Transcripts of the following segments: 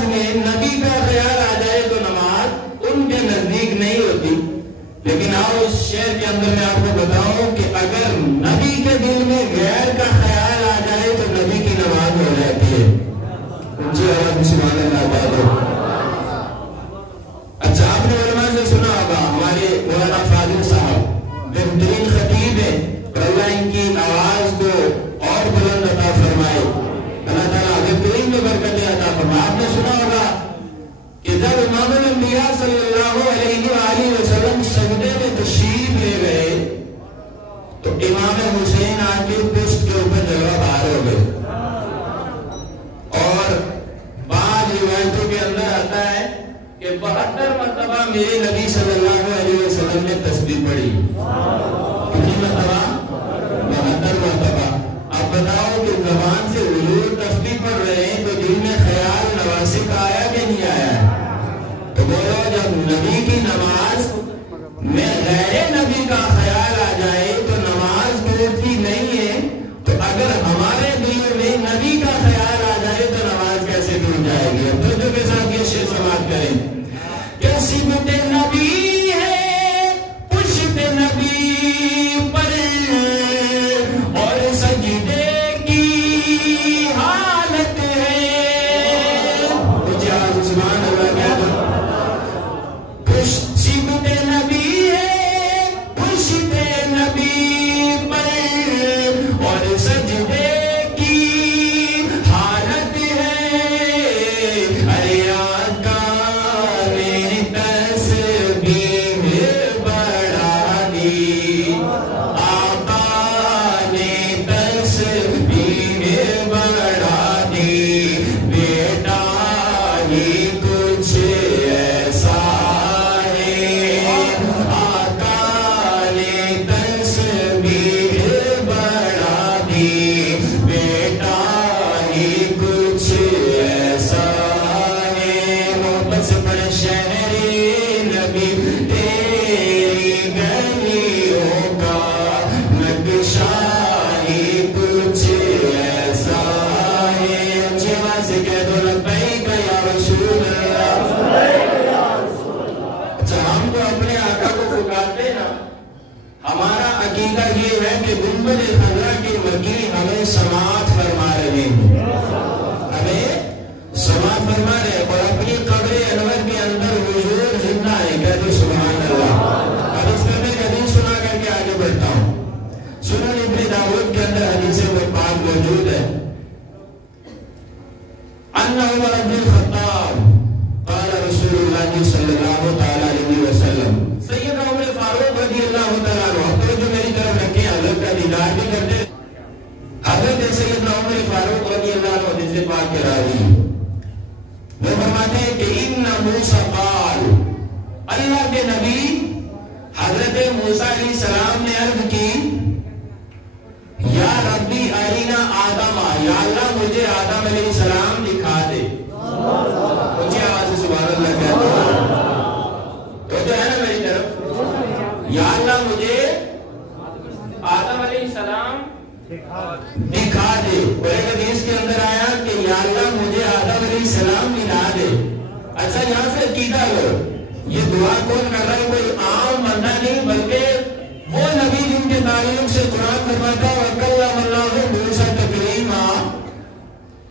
نماز میں نبی کا خیال آ جائے تو نماز ان کے نزدیک نہیں ہوتی. لیکن آؤ اس شعر کے اندر میں آپ کو بتاؤں کہ اگر نبی کے دل میں غیر کا خیال آ جائے تو نبی کی نماز ہو جاتی ہے. اونچی آواز میں سبحان اللہ کہہ دو. اچھا آپ نے علماء سے سنا ہوگا ہمارے مولانا فاضل صاحب بہترین خطیب ہیں اور اللہ ان کی آواز کو اور بلند عطا فرمائے. اللہ تعالیٰ بہترین میں برکتیں عطا فرمائے. آپ نے سنا ہوگا کہ جب امام الانبیاء صلی اللہ علیہ وآلہ وسلم سجدے میں تشریف لے گئے تو امام حسین آ کے پشت کے اوپر جگہ باہر ہو گئے. اور بعض روایتوں کے اندر آتا ہے کہ 72 مرتبہ میرے نبی صلی اللہ علیہ وسلم نے تسبیح پڑھی. کتنی مرتبہ؟ 72 مرتبہ. اب بتاؤ کہ زبان سے حضور تسبیح پڑھ رہے ہیں تو دل میں خیال نواسق آیا کہ نہیں آیا؟ تو بولو جب نبی کی نماز میں غیر نبی کا خیال آ جائے تو نماز ٹوٹتی نہیں ہے. تو اگر ہمارے دل میں نبی کا خیال آ جائے تو نماز کیسے ٹوٹ جائے گی؟ اب تو کے ساتھ یہ شعر سماعت کریں کہ سمت نبی ہے پشت نبی پر اور سجدے کی حالت ہے. مجھے آج سبحان اللہ کہہ دو. سمت نبی ہے پشت نبی پر اور سجدے کی حالت ہے. ارے آقا نے تسبیح بڑھا دی. آقا نے تسبیح بڑھا دی. بیٹا ہی کچھ ایسا ہے. آقا نے تسبیح بڑھا دی. بیٹا ہی کچھ ایسا ہے. محبت سے بڑے شہر نبی تیری گلیوں کا نقشہ ہی کچھ ایسا ہے. اچھی آواز سے کہہ دو لبیک یا رسول اللہ. اچھا ہم تو اپنے آقا کو پکارتے نا. ہمارا عقیدہ یہ ہے کہ گنبد خضرا کے وکیل ہمیں سماعت فرما رہے ہیں. ہمیں سماعت فرما رہے ہیں اور اپنی قبر انور کے اندر حضور زندہ ہے. کہہ دو سبحان اللہ. اب اس میں میں حدیث سنا کر کے آگے بڑھتا ہوں. سنن ابن داؤد کے اندر حدیث پاک موجود ہے. ان عمر بن الخطاب قال رسول اللہ صلی اللہ تعالی علیہ وسلم. سیدنا عمر فاروق رضی اللہ تعالیٰ عنہ تو جو میری طرف رکھے حضرت کا دیدار بھی کرتے. حضرت سیدنا عمر فاروق رضی اللہ عنہ حدیث پاک کے راوی وہ فرماتے ہیں کہ ان موسیٰ قال. اللہ کے نبی حضرت موسیٰ علیہ السلام نے عرض کی یا ربی ارینا آدم. یا اللہ مجھے آدم علیہ السلام دکھا دے. مجھے آواز سے سبحان اللہ کہتے ہیں تو جو ہے نا میری طرف یا اللہ مجھے آدم علیہ السلام دکھا دے. اور ایک حدیث کے اندر آیا کہ یا اللہ مجھے آدم علیہ السلام ملا دے. اچھا یہاں سے عقیدہ لو یہ دعا کون کر رہا ہے؟ کوئی عام بندہ نہیں بلکہ وہ نبی جن کے تعلق سے قرآن فرماتا ہے وَكَلَّمَ اللَّهُ مُوسَىٰ تَكْلِيمًا.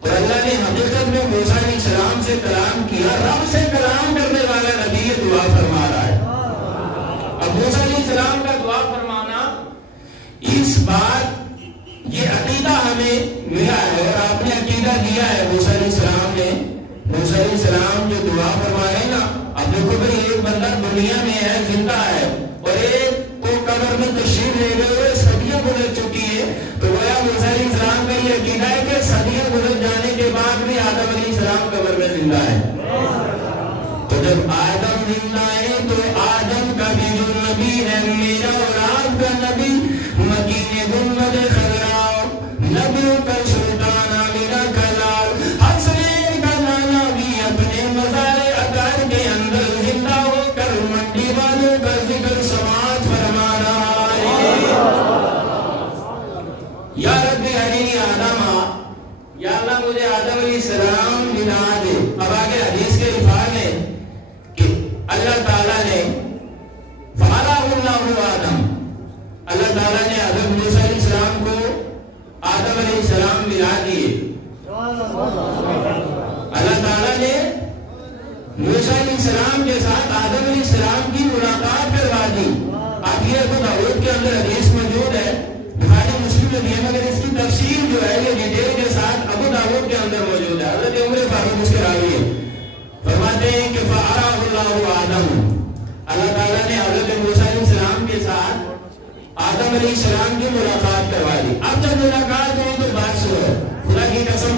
اور اللہ نے حقیقت میں موسیٰ علیہ السلام سے کلام کیا. رب سے کلام کرنے والا نبی یہ دعا فرما رہا ہے. اب موسیٰ علیہ السلام کا دعا فرمانا اس بات یہ عقیدہ ہمیں ملا ہے اور آپ نے عقیدہ دیا ہے. موسیٰ علیہ السلام نے موسیٰ علیہ السلام جو دعا فرما رہے ہیں نا. اب دیکھو بھئی ایک بندہ دنیا میں ہے زندہ ہے اور ایک کو قبر میں تشریف لے گئے ہوئے صدیاں گزر چکی ہے. تو گویا موسیٰ علیہ السلام کا یہ عقیدہ ہے کہ صدیاں گزر جانے کے بعد بھی آدم علیہ السلام قبر میں زندہ ہے. تو جب آدم زندہ ہے تو آدم کا بھی جو نبی ہے میرا اور آپ کا نبی مکین گنبد خضرا نبیوں کا سلطان آمینہ کا لال حسنین کا نانا بھی اپنے مزار اطہر کے اندر زندہ ہو کر منڈی والوں کا ذکر سماعت فرما رہا ہے. یا رب ارینی آدم. یا اللہ مجھے آدم علیہ السلام ملا دے. اب آگے کے ساتھ آدم علیہ السلام کی ملاقات کروا دی. اب یہ ابو داؤد کے اندر حدیث موجود ہے, بخاری مسلم میں بھی ہے, مگر اس کی تفسیر جو ہے یہ ڈیٹیل کے ساتھ ابو داؤد کے اندر موجود ہے. حضرت عمر فاروق اس کے راوی ہے, فرماتے ہیں کہ فَأَرَاهُ اللَّهُ آدَمُ, اللہ تعالیٰ نے حضرت موسیٰ علیہ السلام کے ساتھ آدم علیہ السلام کی ملاقات کروا دی. اب جب ملاقات ہوئی تو بات سنو, خدا کی قسم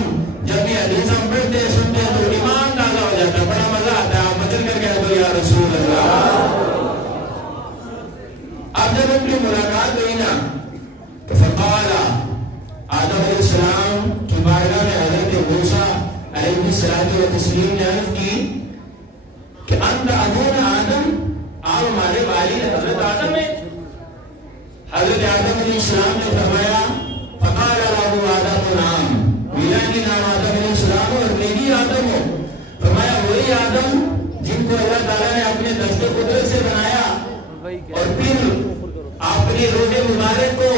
جب یہ حدیث ہم پڑھتے ہیں سنتے ہیں تو ایمان تازہ ہو جاتا ہے, بڑا مزہ آتا ہے. آپ بچن کر کہہ دو یا رسول اللہ. اب جب ان کی ملاقات ہوئی نا تو فقال, آدم علیہ السلام کی بارگاہ میں حضرت موسیٰ علیہ السلام و تسلیم نے عرض کی کہ انت ابونا آدم, آپ ہمارے والد حضرت آدم ہیں. حضرت آدم علیہ السلام نے فرمایا فقال له آدم نعم, میرا بھی نام آدم علیہ السلام اور میری آدم ہو. فرمایا وہی آدم جن کو اللہ تعالیٰ نے اپنے دست قدرت سے بنایا اور پھر اپنی روح مبارک کو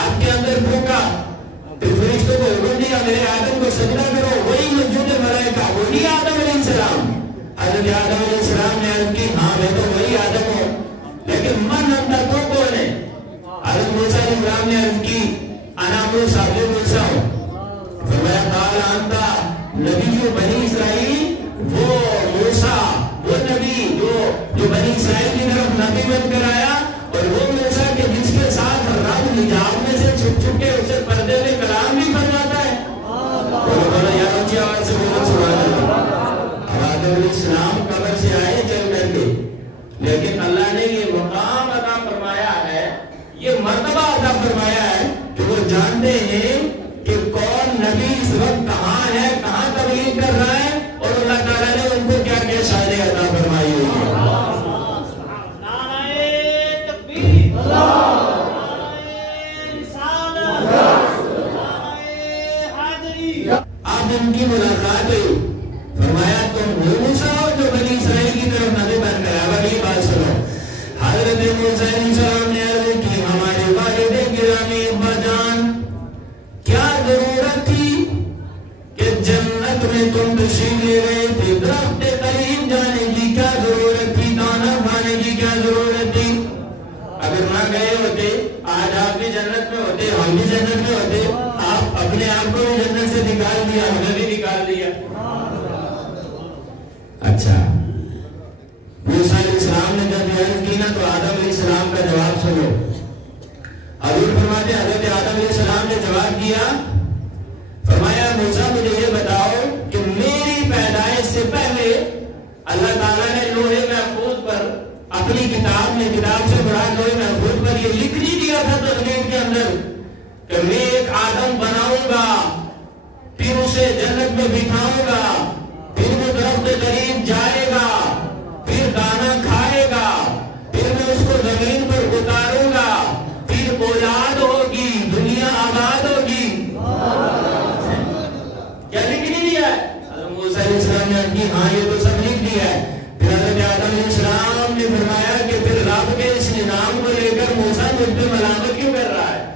آپ کے اندر پھونکا, پھر فرشتوں کو حکم دیا میرے آدم کو سجدہ کرو, وہی مسجود ملائکہ, وہی آدم علیہ السلام. حضرت آدم علیہ السلام نے عرض کی ہاں میں تو وہی آدم ہوں, لیکن من اندر تو کون ہے؟ حضرت موسیٰ علیہ السلام نے عرض کی انا موسیٰ ابن موسیٰ. فرمایا قال انت نبی بنی اسرائیل, وہ موسیٰ وہ نبی جو بنی اسرائیل کی طرف نبی بن کر آیا, اور وہ موسیٰ کے جس کے ساتھ رب حجاب میں سے چھپ چھپ کے اسے پردے میں کلام بھی فرماتا ہے. بولو یا اونچی آواز سے بولو سبحان اللہ. آدم علیہ السلام قبر سے آئے چل کر کے, لیکن اللہ نے یہ مقام عطا فرمایا ہے, یہ مرتبہ عطا فرمایا ہے کہ وہ جانتے ہیں کہ کون نبی اس وقت کہاں ہے, کہاں تبلیغ کر رہا ہے, اور اللہ تعالیٰ نے ان کو کیا کیا شانیں عطا فرمائی ہوئی ہیں. اب ان کی ملاقات ہوئی, فرمایا تم وہ موسیٰ ہو جو بنی اسرائیل کی طرف نبی بن کر آیا. یہ بات سنو, حضرت موسیٰ علیہ السلام نے عرض کی ہمارے والد گرامی ابا جان, کیا ضرورت تھی کہ جنت میں تم تشریف لے گئے تھے, درخت قریب جانے کی کیا ضرورت تھی, دانا کھانے کی کیا ضرورت تھی؟ اگر نہ گئے ہوتے آج آپ بھی جنت میں ہوتے, ہم بھی جنت میں ہوتے, آپ اپنے آپ کو بھی جنت سے نکال دیا, ہمیں بھی نکال دیا. اچھا, موسیٰ علیہ السلام نے جب عرض کی نا تو آدم علیہ السلام کا جواب سنو. حضور فرماتے حضرت آدم علیہ السلام نے جواب دیا, فرمایا موسیٰ مجھے یہ بتاؤ کہ میری پیدائش سے پہلے اللہ تعالیٰ نے لوح محفوظ پر اپنی کتاب میں, کتاب سے بڑا لوح محفوظ پر یہ لکھ نہیں دیا تھا تقدیر کے اندر کہ میں ایک آدم بناؤں گا, پھر اسے جنت میں بٹھاؤں گا, پھر وہ درخت قریب جائے گا, پھر دانا کھائے گا, پھر میں اس کو زمین پر اتاروں گا, پھر اولاد ہوگی, دنیا آباد ہوگی. کیا لکھ نہیں دیا ہے؟ حضرت موسیٰ علیہ السلام نے کہا ہاں یہ تو سب لکھ دیا ہے. پھر حضرت آدم علیہ السلام نے فرمایا کہ پھر رب کے اس نظام کو لے کر موسیٰ مجھ پہ ملامت کیوں کر رہا ہے؟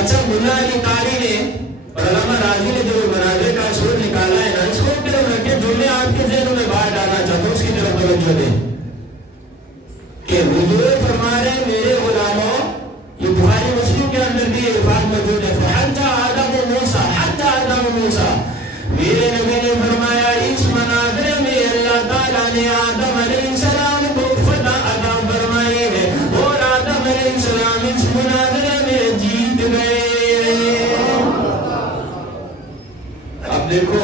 اچھا, ملا علی قاری نے اور علامہ راضی نے جو مناظر کا اصول نکالا ہے نا, اس کو طرف رکھے جو میں آپ کے ذہنوں میں بات ڈالنا چاہتا ہوں, اس کی طرف توجہ دیں کہ حضور فرما رہے ہیں میرے غلاموں, یہ بخاری مسلم کے اندر بھی یہ بات موجود ہے, حتی آدم و موسیٰ, حتی آدم و موسیٰ, میرے نبی نے فرمایا اس مناظر میں اللہ تعالیٰ نے آدم علیہ السلام کو فتح عطا فرمائی ہے, اور آدم علیہ السلام اس مناظر میں جیت گئے. اب دیکھو,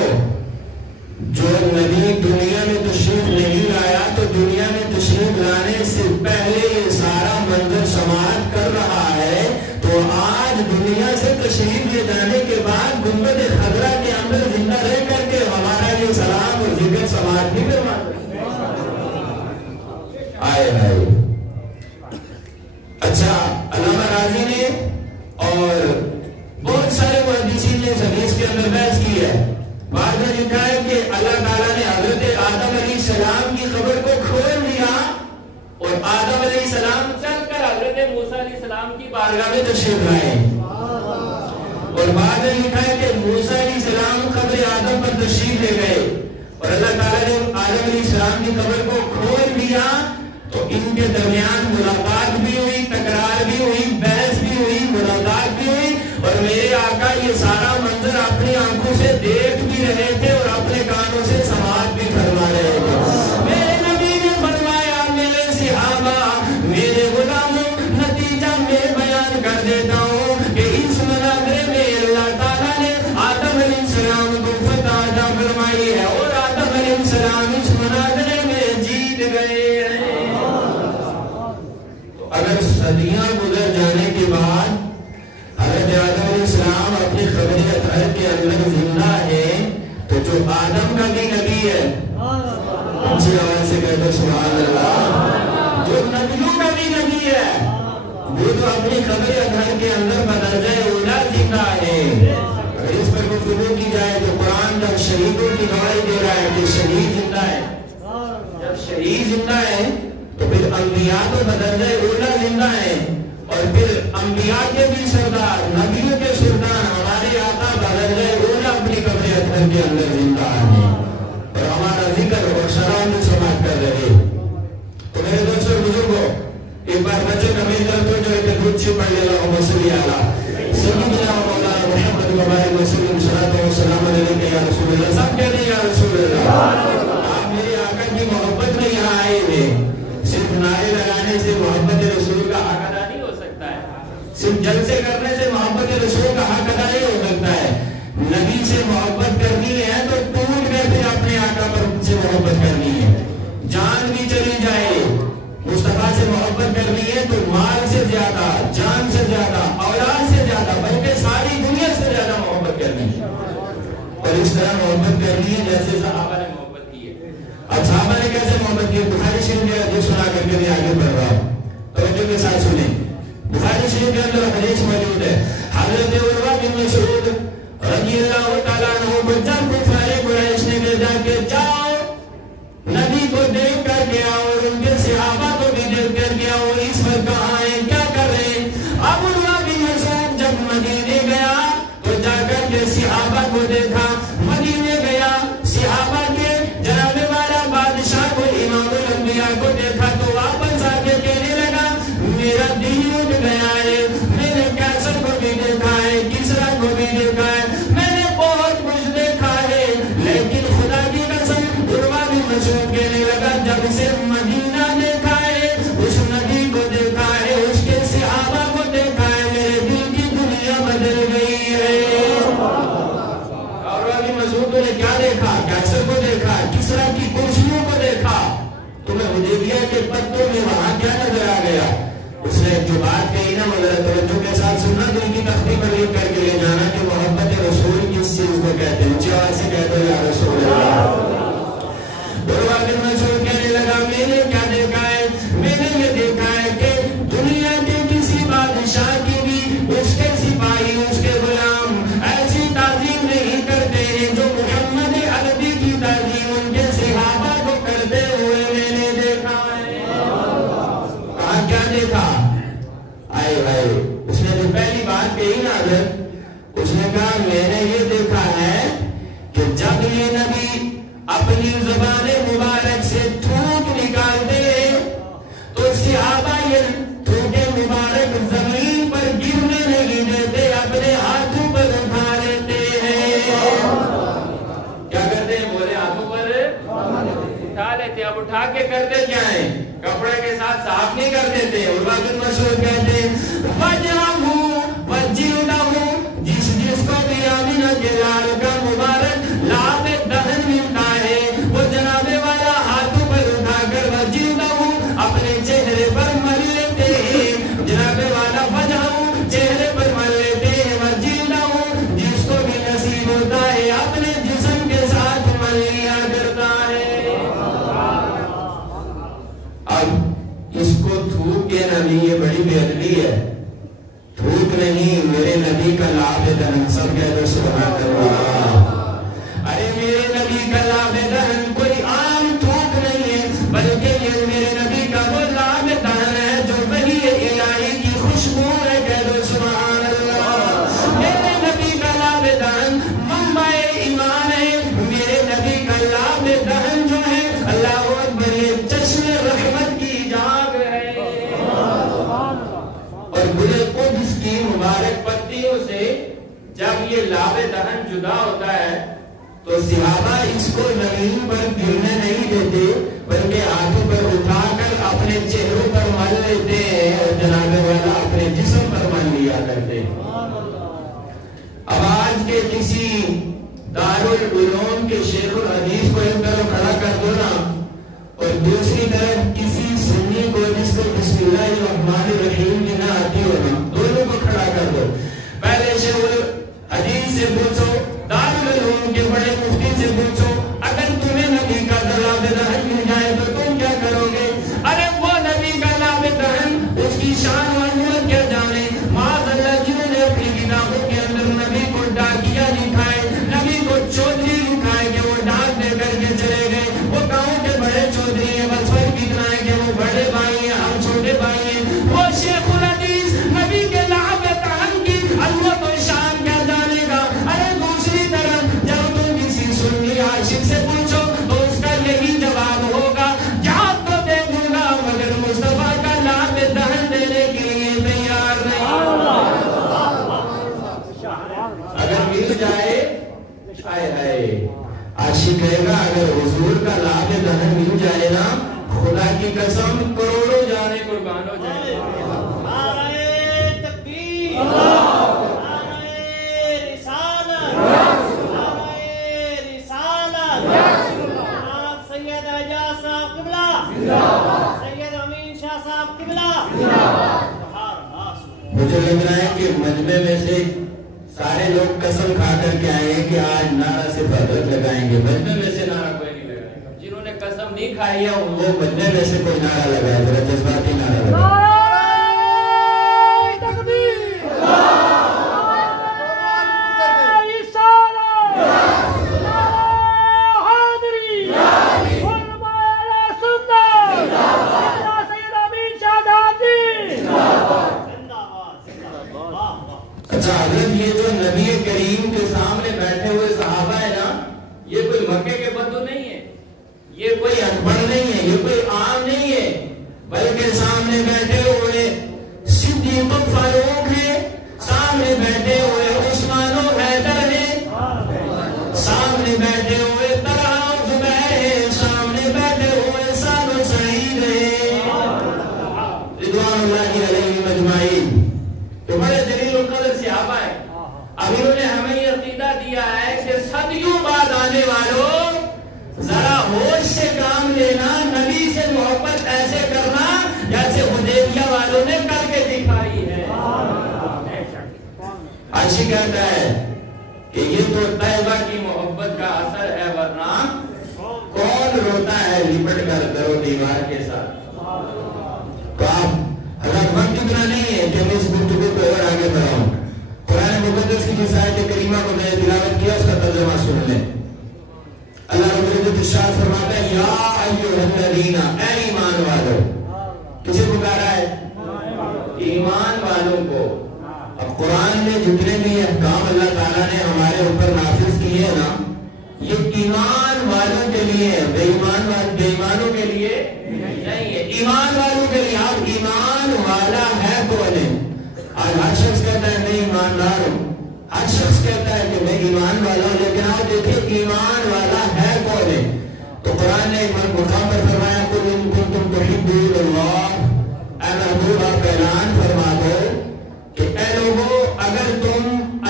جو نبی دنیا میں تشریف نہیں لایا تو دنیا میں تشریف لانے سے پہلے یہ سارا منظر سماعت کر رہا ہے, تو آج دنیا سے تشریف لے جانے کے بعد گنبد خضرا کے اندر زندہ رہ کر کے ہمارا یہ سلام اور ذکر سماعت نہیں کروا آئے آئے. اچھا, علامہ راضی نے اور بہت سارے محدثین نے اس حدیث کے اندر بحث کی ہے. بعد میں لکھا ہے کہ اللہ تعالیٰ نے حضرت آدم علیہ السلام کی قبر کو کھول دیا اور آدم علیہ السلام چل کر حضرت موسیٰ علیہ السلام کی بارگاہ میں تشریف لائے. اور بعد میں لکھا ہے کہ موسیٰ علیہ السلام قبر آدم پر تشریف لے گئے اور اللہ تعالیٰ نے آدم علیہ السلام اپنی قبر کو کھول دیا تو ان کے درمیان ملاقات بھی ہوئی، تکرار بھی ہوئی، بحث بھی ہوئی، ملاقات بھی ہوئی، اور میرے آقا یہ سارا منظر اپنی آنکھوں سے دیکھ بھی رہے تھے اور اپنے کانوں سے سماعت بھی فرما رہے تھے۔ میرے نبی نے فرمایا میرے صحابہ، میرے غلاموں، نتیجہ میں بیان کر دیتا ہوں کہ اس مناظرے میں اللہ تعالیٰ نے آدم علیہ السلام کو فتح عطا فرمائی ہے اور آدم علیہ السلام اس مناظرے میں جیت گئے ہیں۔ اگر صدیاں گزر جانے کے بعد حضرت آدم علیہ السلام اپنی قبر اطہر کے اندر زندہ ہے تو جو آدم کا بھی نبی ہے، اچھی آواز سے کہتے سبحان اللہ، جو نبیوں کا بھی نبی ہے وہ تو اپنی قبر اطہر کے اندر بدرجہ اولیٰ زندہ ہے۔ اگر اس پر گفتگو کی جائے تو قرآن جب شہیدوں کی گواہی دے رہا ہے کہ شہید زندہ ہے، جب شہید زندہ ہے تو پھر انبیاء تو بدرجہ اولیٰ زندہ ہے، اور پھر انبیاء کے بھی سردار، نبیوں کے سردار ہمارے آقا بدرجہ اولیٰ اپنی قبر اطہر کے اندر زندہ ہے اور ہمارا ذکر اور شرائع سماعت کر رہے۔ تو میرے دوستوں بزرگوں، ایک بار بچے کا میل کرتے جو ایک خود سے پڑھ لے اللہم صلی علی سیدنا و مولانا محمد مبارک وسلم صلاۃ و سلام علیہ یا رسول اللہ۔ سب کہتے ہیں یا رسول اللہ۔ آپ میرے آقا کی محبت میں یہاں آئے ہوئے، صرف نعرے لگانے سے محبت رسول کا حق ادا نہیں ہو سکتا ہے، صرف جلسے کرنے سے محبت رسول کا حق ادا نہیں ہو سکتا ہے۔ نبی سے محبت کرنی ہے تو ٹوٹ کر پھر اپنے آقا پر سے محبت کرنی ہے، جان بھی چلی جائے مصطفیٰ سے محبت کرنی ہے تو مال سے زیادہ، جان سے زیادہ، اولاد سے زیادہ، بلکہ ساری دنیا سے زیادہ محبت کرنی ہے، اور اس طرح محبت کرنی ہے جیسے صحابہ نے محبت کی ہے۔ اب صحابہ نے کیسے محبت کی؟ بخاری شریف میں حدیث سنا کر کے میں آگے بڑھ رہا ہوں، توجہ کے ساتھ سنیں۔ بخاری شریف کے اندر حدیث موجود ہے، حضرت عروہ بن مسعود رضی اللہ تعالیٰ عنہ کو جب کفار قریش نے بھیجا کہ جاؤ نبی کو دیکھ کر کے آؤ اور ان کے صحابہ کو بھی دیکھ کر کے آؤ، اس وقت کہاں ہیں، کیا کر رہے ہیں۔ اب عروہ بن مسعود جب مدینے گیا تو جا کر کے صحابہ کو دیکھا، مدینے گیا صحابہ کے جناب والا بادشاہ کو، امام الانبیاء کو دیکھا تو واپس آ کے کہنے لگا میرا دل اٹھ گیا ہے، میں نے کیسر کو بھی دیکھا ہے، کسرا کو بھی دیکھا ہے، میں نے بہت کچھ دیکھا ہے، لیکن خدا کی قسم عروہ بن مسعود کہنے لگا جب سے مدینہ دیکھا ہے، اس نبی کو دیکھا ہے، اس کے صحابہ کو دیکھا ہے، میرے دل کی دنیا بدل گئی ہے۔ عروہ بن مسعود نے کیا دیکھا؟ کیسر کو دیکھا، کسرا کی کرسیوں کو دیکھا، تمہیں حدیبیہ کے پتوں میں وہاں کیا نظر آ گیا؟ اس نے جو بات کہی نا مگر توجہ کے ساتھ سننا، دل کی تختی پر لکھ کر کے لے جانا کہ محبت رسول کس چیز کو کہتے ہیں، اونچی آواز سے کہتے ہیں یا رسول اللہ۔ عروہ بن مسعود کہنے لگا میں نے کیا دیکھا ہے؟ میں نے یہ دیکھا ہے کہ دنیا کے کسی بادشاہ کی بھی اس کے سپاہی، اس کے غلام ایسی تعظیم نہیں کرتے ہیں جو محمد عربی کی تعظیم ان کے صحابہ کو کرتے ہوئے میں نے دیکھا ہے۔ کہا کیا دیکھا؟ آئے آئے اس نے جو پہلی بات کہی نا حضرت، اس نے کہا میں نے یہ دیکھا ہے کہ جب یہ نبی اپنی زبان مبارک سے تھوک نکالتے ہیں تو صحابہ یہ تھوکے مبارک زمین پر گرنے نہیں دیتے، اپنے ہاتھوں پر اٹھا لیتے ہیں۔ کیا کرتے ہیں؟ بولے ہاتھوں پر اٹھا لیتے ہیں۔ اب اٹھا کے کرتے کیا ہیں؟ کپڑے کے ساتھ صاف نہیں کر دیتے۔ عروہ بن مسعود کہتے ہیں وجہہ وجلدہ، جس کو بھی آمینہ کے لال کا مبارک لعاب دہن ملتا ہے وہ جناب والا ہاتھوں پر اٹھا کر وجلدہ اپنے چہرے پر مل لیتے ہیں، جناب والا وجہ چہرے پر مل لیتے ہیں، وجلدہ جس کو بھی نصیب ہوتا ہے اپنے جسم کے ساتھ مل لیا کرتا ہے۔ اب اس کو تھوک کے نبی، یہ بڑی بے ادبی ہے، تھوک نہیں میرے نبی کا لعاب دہن، سب کہتے سبحان اللہ۔ ارے میرے نبی کا لعاب دہن کوئی عام تھوک نہیں ہے، بلکہ یہ میرے نبی کا وہ لعاب دہن ہے جو وحی الہی کی خوشبو ہے، کہتے سبحان اللہ۔ میرے نبی کا لعاب دہن منبع ایمان ہے، میرے نبی کا لعاب دہن جو ہے اللہ اکبر یہ لاب دہن جدا ہوتا ہے تو صحابہ اس کو زمین پر گرنے نہیں دیتے بلکہ ہاتھوں پر اٹھا کر اپنے چہروں پر مل لیتے ہیں اور جناب والا اپنے جسم پر مل لیا کرتے ہیں. اب آج کے کسی دارالعلوم کے شیخ الحدیث کو ایک طرف کھڑا کر دو نا اور دوسری طرف کسی سنی کو جس کو بسم اللہ الرحمن الرحیم کی نہ آتی ہو نا, دونوں کو کھڑا کر دو. پہلے شیخ الحدیث سے پوچھو, دارالعلوم کے بڑے مفتی سے پوچھو, اگر تمہیں نبی کا لاب دہن مل جائے تو تم کیا کرو گے؟ ارے وہ نبی کا لاب دہن اس کی شان و عظمت کیا جانے. معاذ اللہ جنہوں نے اپنی کتابوں کے اندر نبی کو ڈاکیا لکھا ہے, نبی کو چودھری لکھا ہے کہ وہ ڈاک دے کر کے چلے گئے. وہ گاؤں کے بڑے چودھری ہیں, بس فرق اتنا ہے کہ وہ بڑے بھائی ہیں, ہم چھوٹے بھائی ہیں. وہ شیخ الحدیث نبی کے لاب دہن کی عظمت و شان کیا جانے گا. ارے دوسری طرف جب تم کسی سنی عاشق سے پوچھو تو اس کا یہی جواب ہوگا, جہاد تو دے دوں گا مگر مصطفیٰ کا لاب دہن دینے کے لیے تیار نہیں. اگر مل جائے عاشق کہے گا اگر حضور کا لاب دہن مل جائے نا, خدا کی قسم کروڑوں جانے قربان ہو جائے. نعرہ تکبیر, نعرہ رسالت, نعرہ رسالت. جناب سید اعجاز صاحب قبلہ, سید امین شاہ صاحب قبلہ. مجھے لگ رہا ہے کہ مجمع میں سے سارے لوگ قسم کھا کر کے آئے ہیں کہ آج نعرہ صرف حضرت لگائیں گے. مجمع میں سے نعرہ کوئی نہیں لگائے گا. جنہوں نے قسم نہیں کھائی ہے وہ مجمع میں سے کوئی نعرہ لگائے, ذرا جذباتی نعرہ لگائے. اچھا حضرت, یہ جو نبی کریم کے سامنے بیٹھے ہوئے صحابہ ہے نا, یہ کوئی مکے کے بدو نہیں ہے, یہ کوئی انپڑھ نہیں ہے, یہ کوئی عام نہیں ہے, بلکہ سامنے بیٹھے ہوئے صدیق و فاروق ہیں, سامنے بیٹھے ہوئے عثمان و حیدر ہیں, سامنے بیٹھے ہوئے طلحہ و زبیر ہیں, سامنے بیٹھے ہوئے سعد و سعید ہیں, رضوان اللہ علیہم اجمعین. تو بڑے جلیل القدر صحابہ ہیں. اب انہوں نے ہمیں یہ عقیدہ دیا ہے کہ صدیوں بعد آنے والوں ذرا ہوش سے کام لینا, نبی سے محبت ایسے کرنا جیسے حدیبیہ والوں نے کر کے دکھائی ہے. عائشہ کہتا ہے کہ یہ تو طیبہ کی محبت کا اثر ہے, ورنہ کون روتا ہے لپٹ کر در و دیوار کے ساتھ. تو آپ اگر وقت اتنا نہیں ہے کہ میں اس گفتگو کو اور آگے بڑھاؤں, قرآن مقدس کی جس آیت کریمہ کو میں نے تلاوت کیا اس کا ترجمہ سن لیں. اللہ رب العزت ارشاد فرماتا ہے, یا ایھا الذین, اے ایمان والو. کسے پکارا ہے؟ ایمان والوں کو. اب قرآن میں جتنے بھی احکام اللہ تعالیٰ نے ہمارے اوپر نافذ کیے ہیں نا, یہ ایمان والوں کے لیے, بے ایمانوں کے لیے نہیں ہے, ایمان والوں کے لیے. آپ ایمان والا ہے کون ہے؟ آج ہر شخص کہتا ہے میں ایماندار ہوں, ہر شخص کہتا ہے کہ میں ایمان والا ہوں, لیکن آپ دیکھیں ایمان والا ہے کون ہے. تو قرآن نے ایک مقام پر فرمایا قل ان کنتم تحبون اللہ, اے محبوب آپ اعلان فرما دو کہ اے لوگوں اگر تم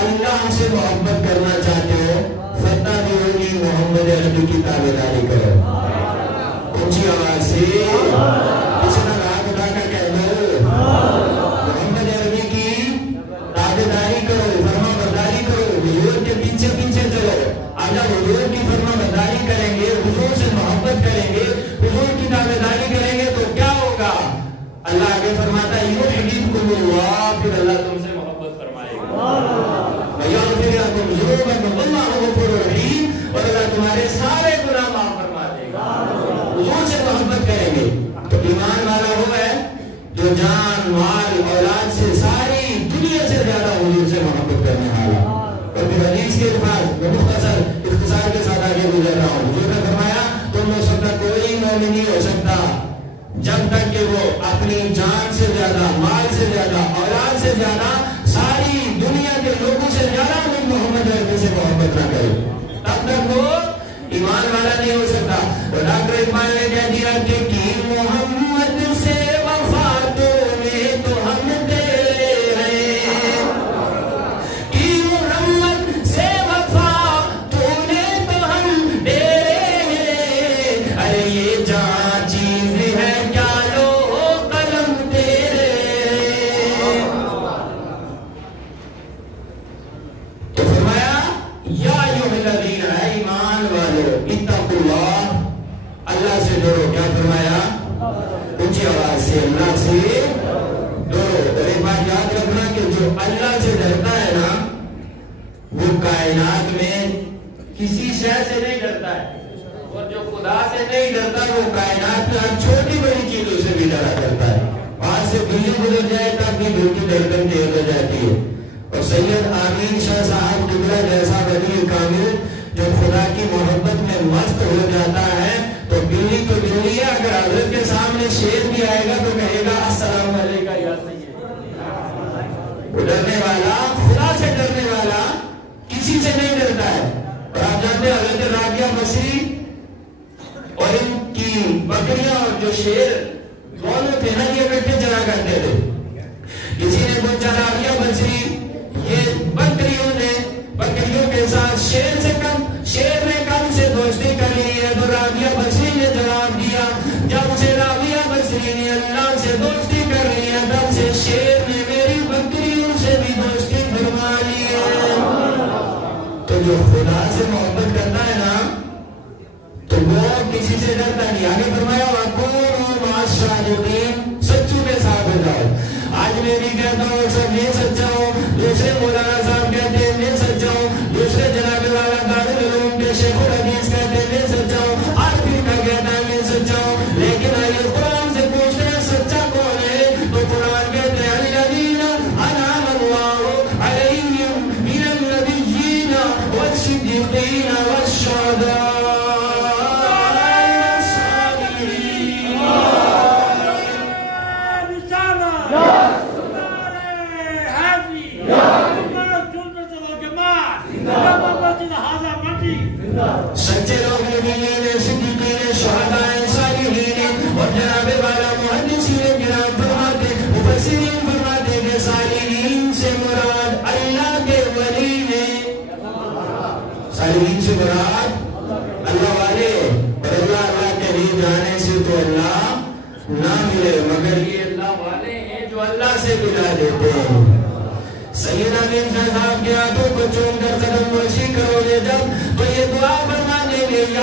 اللہ سے محبت کرنا چاہتے ہو فاتبعونی, محمد عربی کی تابعداری کرو. اونچی آواز سے کسی نے ہاتھ اٹھا کر کہہ دو محمد عربی کی تابعداری کرو, فرما برداری کرو, حضور کے پیچھے پیچھے چلو. اگر حضور کی فرما برداری کریں گے, حضور سے محبت کریں گے, حضور کی تابعداری کریں گے تو کیا ہوگا؟ اللہ آگے فرماتا ہے یحببکم اللہ, پھر اللہ تم سے محبت فرمائے گا. ویغفر لکم ذنوبکم واللہ غفور رحیم, اور اللہ تمہارے سارے گناہ معاف فرما دے گا. حضور سے محبت کریں گے تو ایمان والا وہ ہے جو جان مال اولاد سے ساری دنیا سے زیادہ حضور سے محبت کرنے والا. اور پھر حدیث کے الفاظ میں مختصر اختصار کے ساتھ آگے گزر رہا ہوں. حضور نے فرمایا تم میں سے کوئی مومن نہیں ہو سکتا جب تک کہ وہ اپنی جان سے زیادہ, مال سے زیادہ, اولاد سے زیادہ, ساری دنیا کے لوگوں سے زیادہ محمد اقبال نے کہہ دیا کہ کی محمد سے وفا تو میں تو ہم تیرے ہیں، کی محمد سے وفا تو نے تو ہم تیرے ہیں، ارے یہ جہاں چیز ہے کیا لو قلم تیرے ہیں۔ تو فرمایا یا ایھا الذین، اے ایمان والو، اتقوا اللہ، اللہ سے ڈرو۔ کیا فرمایا؟ اونچی آواز سے اللہ سے ڈرو۔ اور ایک بات یاد رکھنا کہ جو اللہ سے ڈرتا ہے نا وہ کائنات میں کسی شے سے نہیں ڈرتا ہے، اور جو خدا سے نہیں ڈرتا وہ کائنات میں ہر چھوٹی بڑی چیزوں سے بھی ڈرا کرتا ہے۔ وہاں سے بلی گزر جائے تو اپنی دل کی دھڑکن تیز ہو جاتی ہے۔ اور سید آمین شاہ صاحب قبلہ جیسا ولی کامل جو خدا کی محبت میں مست ہو جاتا ہے تو بلی تو بلی ہے، اگر حضرت کے سامنے شیر بھی آئے گا تو کہے گا السلام علیکم یا سید۔ وہ ڈرنے والا، خدا سے ڈرنے والا کسی سے نہیں ڈرتا ہے۔ اور آپ جانتے ہیں حضرت رابعہ بصری اور ان کی بکریاں اور جو شیر دونوں تھے نا یہ اکٹھے چلا کرتے تھے۔ کسی نے پوچھا رابعہ بصری یہ بکریوں کے ساتھ شیر نے کم سے دوستی کر لی ہے، تو رابعہ بصری نے جواب دیا جب سے رابعہ بصری نے اللہ سے دوستی کر لی ہے تب سے شیر نے میری بکریوں سے بھی دوستی فرما لی ہے۔ تو جو خدا سے محبت کرتا ہے نا تو وہ کسی سے ڈرتا نہیں۔ آگے فرمایا وَكُونُوا مَعَ الصَّادِقِينَ، سچوں کے ساتھ ہو جاؤ۔ آج میں بھی کہتا ہوں سب میں سچا ہوں، دوسرے مولانا صاحب کہتے ہیں میں سچا ہوں، دوسرے جناب والا دارالعلوم کے شیخ الحدیث کہتے ہیں میں سچا ہوں، ہر پیر کا کہتا ہے میں سچا ہوں۔ لیکن آئیے قرآن سے پوچھتے ہیں سچا کون ہے؟ تو قرآن کہتے ہیں الذین انعم اللہ علیہم من النبیین والصدیقین والشہداء سچے لوگ نبیین، صدیقین، شہداء، صالحین اور جناب والا محدثین کرام فرماتے، مفسرین فرماتے کہ صالحین سے مراد اللہ کے ولی ہیں۔ صالحین سے مراد اللہ والے، اور اللہ کے لیے جانے سے تو اللہ نہ ملے مگر یہ اللہ والے ہیں جو اللہ سے ملا دیتے ہیں۔ سید امین شاہ صاحب کے ہاتھوں کو چوم کر قدم نوشی کرو گے جب تو یہ دعا فرمانے لے یا